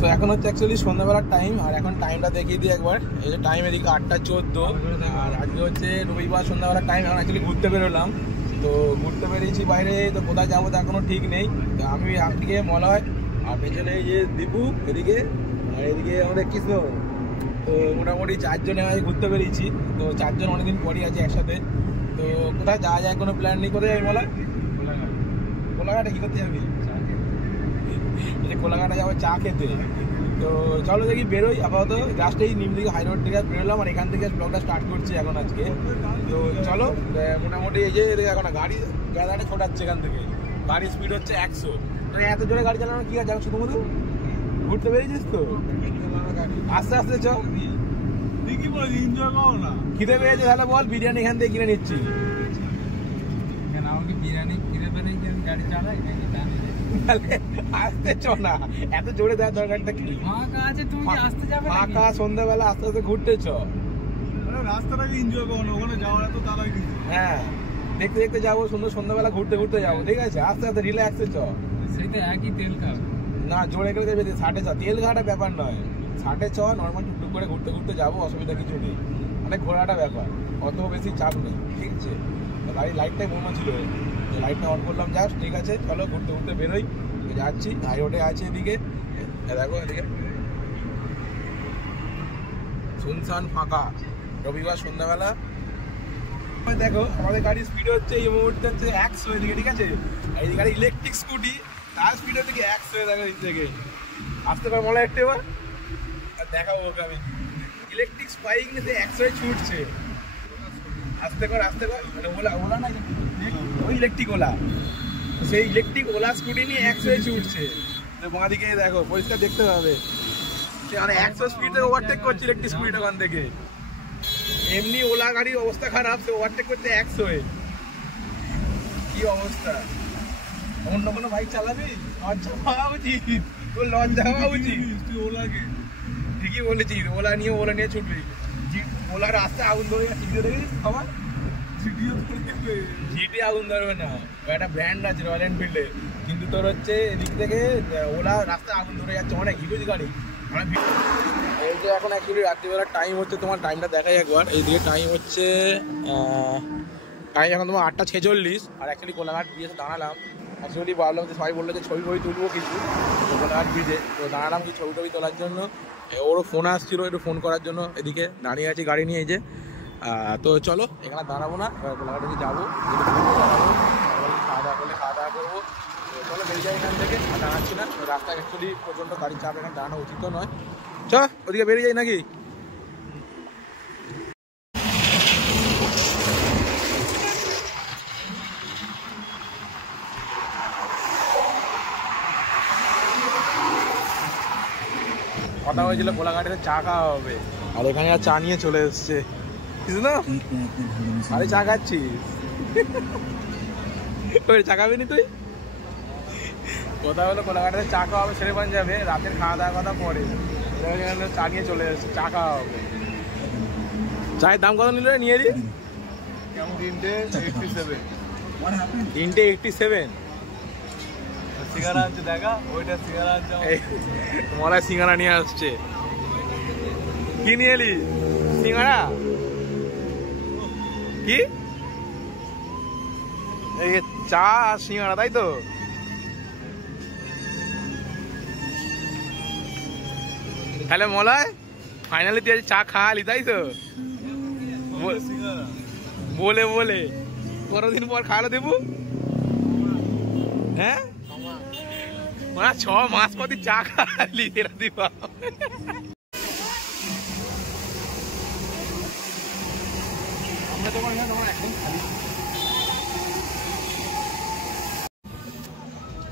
তো এখন হচ্ছে অ্যাকচুয়ালি সন্ধ্যাবেলার টাইম, আর এখন টাইমটা দেখিয়ে দিই একবার। এই যে টাইম এদিকে 8:14, আর আজকে হচ্ছে রবিবার সন্ধ্যাবেলার টাইম। এখন অ্যাকচুয়ালি ঘুরতে বেরোলাম, তো ঘুরতে বেরিয়েছি বাইরে। তো কোথায় যাবো তা এখনো ঠিক নেই। তো আমি একদিকে মলয়, আর পেছনে এই যে দীপু এদিকে, আর এদিকে আমাদের কৃষ্ণ। তো মোটামুটি 4 জনে ঘুরতে বেরিয়েছি। তো 4 জন অনেকদিন পরই আছে একসাথে। তো কোথায় যাওয়া যায় কোনো প্ল্যান নেই। কোথায় যাবি মলয়? কোলাঘাটে কি করতে যাবি? কোলাঘাটে যাবো চা খেতে। তো চলো দেখি বেরোই। আপাতত জাস্ট এই নিমদিঘি হাই রোড থেকে বেরোলাম, আর এখান থেকে ব্লগটা স্টার্ট করছি এখন আজকে। তো চলো মোটামুটি এই যে এখন গাড়ি গাড়ি ছোটাচ্ছে এখান থেকে। গাড়ির স্পিড হচ্ছে 100। মানে এত জোরে গাড়ি চালানো কি আছে? শুধুমাত্র ঘুরতে বেরিয়েছিস তো, আস্তে আস্তে চ। খিদে পেয়েছে তাহলে বল, বিরিয়ানি এখান থেকে কিনে নিচ্ছি। আমাকে বিরিয়ানি খিদে পেলে গাড়ি চালাই আসতে চ না, এত জোরে দেওয়ার দরকারটা কি? ফাঁকা আছে, তুমি আসতে যাবে? ফাঁকা সন্ধ্যাবেলা আস্তে আস্তে ঘুরতে চ। রাস্তাটাকে এনজয় করো না, ওখানে যাওয়ার এত তাড়া কিছু। হ্যাঁ, দেখতে দেখতে যাবো, সুন্দর সন্ধ্যাবেলা ঘুরতে ঘুরতে যাবো, ঠিক আছে? আস্তে আস্তে রিল্যাক্সে চ। সেটা একই তেল খাবে না, জোরে করে দেবে 60-এ চ। তেল খাওয়াটা ব্যাপার নয়, 60-এ চ। নর্মাল টুকটুক করে ঘুরতে ঘুরতে যাবো, অসুবিধা কিছু নেই। মানে ঘোরাটা ব্যাপার, অত বেশি চাপ নেই, ঠিক আছে? গাড়ির লাইটটাই বোমা ছিল, লাইটটা অন করলাম জাস্ট, ঠিক আছে? চলো ঘুরতে ঘুরতে বেরোই। যাচ্ছি, হাই রোডে আছে এদিকে, দেখো এদিকে শুনশান ফাঁকা, রবিবার সন্ধ্যাবেলা। দেখো আমাদের গাড়ির স্পিড হচ্ছে এই মুহূর্তে হচ্ছে 100 এদিকে, ঠিক আছে? আর এই গাড়ি ইলেকট্রিক স্কুটি, তার স্পিড হচ্ছে 100 দেখো দিক থেকে। আসতে পার মনে একটু এবার, আর দেখাবো ওকে আমি। ইলেকট্রিক স্পাইক নিতে 100 ছুটছে। আস্তে কর আস্তে কর। মানে ওলা ওলা না, ওই ইলেকট্রিক ওলা, সেই ইলেকট্রিক ওলা স্কুটি নিয়ে 100 ছুটছে। বাঁ দিকে দেখো, পরিষ্কার দেখতে পাবে। সে মানে 100 স্পিডে ওভারটেক করছে ইলেকট্রিক স্কুটি ওখান থেকে। এমনি ওলা গাড়ির অবস্থা খারাপ, সে ওভারটেক করছে 100-এ। কি অবস্থা! অন্য কোনো বাইক চালাবি? লজ্জা পাওয়া উচিত, তোর লজ্জা পাওয়া উচিত। তুই ওলাকে ঠিকই বলেছিস, ওলা নিয়ে ছুটবি। ওলা রাস্তায় আগুন ধরে ভিডিও দেখেছিস? খাবার জিটি আগুন ধরবে না, একটা ব্র্যান্ড আছে রয়্যাল এনফিল্ডে, কিন্তু তোর হচ্ছে এদিক থেকে ওলা রাস্তায় আগুন ধরে যাচ্ছে, অনেক হিউজ গাড়ি। এই যে এখন অ্যাকচুয়ালি রাত্রিবেলার টাইম হচ্ছে, তোমার টাইমটা দেখাই একবার। এইদিকে টাইম হচ্ছে এখন তোমার 8:46। আর অ্যাকচুয়ালি কোলাঘাট ব্রিজে দাঁড়ালাম। অ্যাকচুয়ালি ভাবলাম যে সবাই বললো যে ছবি তুলবো কিছু, তো কোলাঘাট ব্রিজে তো দাঁড়ালাম কিছু ছবি তোলার জন্য। ওরও ফোন আসছিলো, একটু ফোন করার জন্য। এদিকে দাঁড়িয়ে আছি গাড়ি নিয়ে, এই যে। তো চলো এখানে দাঁড়াবো না, কোলাঘাটে যাবো, খাওয়া দাওয়া করলে খাওয়া দাওয়া করবো। চলো বেরিয়ে যাই এখান থেকে, আর দাঁড়াচ্ছি না। রাস্তায় অ্যাকচুয়ালি প্রচণ্ড গাড়ির চাপ, এখানে দাঁড়ানো উচিত নয়। চ ওদিকে বেরিয়ে যাই নাকি? কথা হয়েছিল কোলাঘাটে চা খাওয়া হবে, আর এখানে আর চা নিয়ে চলে এসছে, কিছু না? আরে চা খাচ্ছিস? চা খাবি নি তুই? কথা হলো কোলাঘাটে চা খাওয়া হবে, ছেড়ে যাবে, রাতের খাওয়া দাওয়ার কথা পরে। চা নিয়ে চলে এসছে, চা খাওয়া হবে। চায়ের দাম কত নিল নিয়ে দি? 3টে 87। সিঙ্গারা আনছে, দেখা ওইটা সিঙ্গারা আনছে। মরা সিঙ্গারা নিয়ে আসছে। কি নিয়ে এলি? সিঙ্গারা? কি এই চা আর সিঙ্গারা, তাই তো? তাহলে মলয় ফাইনালি তুই চা খাওয়ালি, তাই তো? বলে বলে পনেরো পর খাওয়ালো দেবু। হ্যাঁ, 6 মাস পর চা খাওয়ালি এরা দিবা।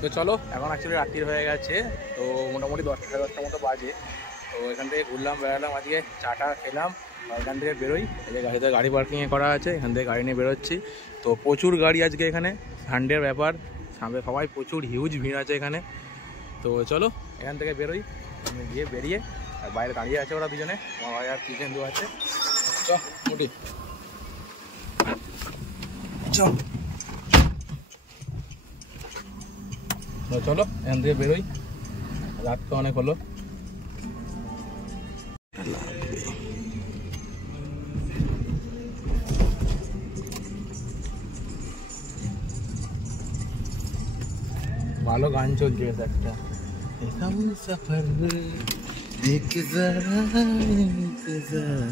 তো চলো এখন অ্যাকচুয়ালি রাত্রি হয়ে গেছে, তো মোটামুটি 10টা সাড়ে 10টার মতো বাজে। তো এখান থেকে ঘুরলাম বেড়ালাম, আজকে চাটা খেলাম, এখান থেকে বেরোই। এই যে গাড়িতে গাড়ি পার্কিংয়ে করা আছে, এখান থেকে গাড়ি নিয়ে বেরোচ্ছি। তো প্রচুর গাড়ি আজকে এখানে, সানডের ব্যাপার, সামনে সবাই প্রচুর হিউজ ভিড় আছে এখানে। তো চলো এখান থেকে বেরোই, গিয়ে বেরিয়ে আর বাইরে দাঁড়িয়ে আছে ওরা দুজনে, আমার আর চিকেন্দু আছে। মোটি চলো এখান থেকে বেরোই, রাত তো অনেক হলো। লাগবে। ভালো গান চলছে একটা हम सफर एक जरा इंतजार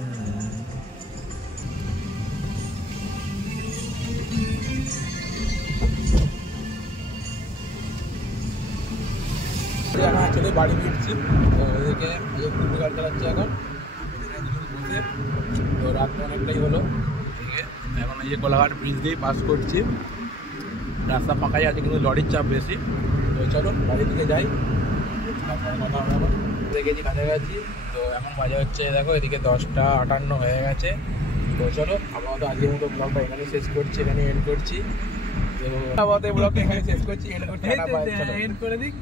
বাড়ি ফিরছি তো ওদেরকে কুকুর গাড়ি চালাচ্ছে এখন বসে তো রাত অনেকটাই হলো ঠিক আছে এখন এই যে কোলাঘাট ব্রিজ দিয়ে পাস করছি রাস্তা ফাঁকাই আছে কিন্তু লরির চাপ বেশি তো চলো বাড়ির দিকে যাই দেখেছি কাছাকাছি তো এখন বাজে হচ্ছে দেখো এদিকে 10:58 হয়ে গেছে তো চলো আপাতত আজকের মতো ব্লগটা এখানে শেষ করছি এখানে এন্ড করছি তো আপাতত ব্লগটা এখানে শেষ করছি এন্ড করে দিই